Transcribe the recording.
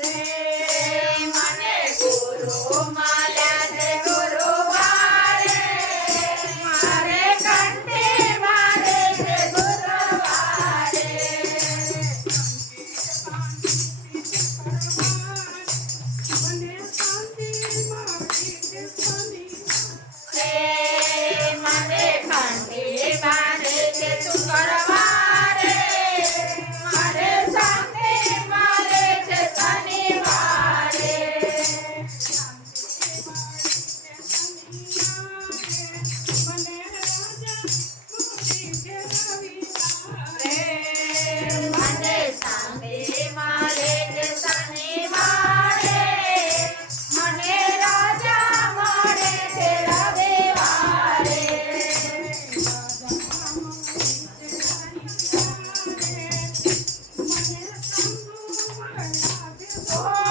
રે મને ગુરુ 你俩别走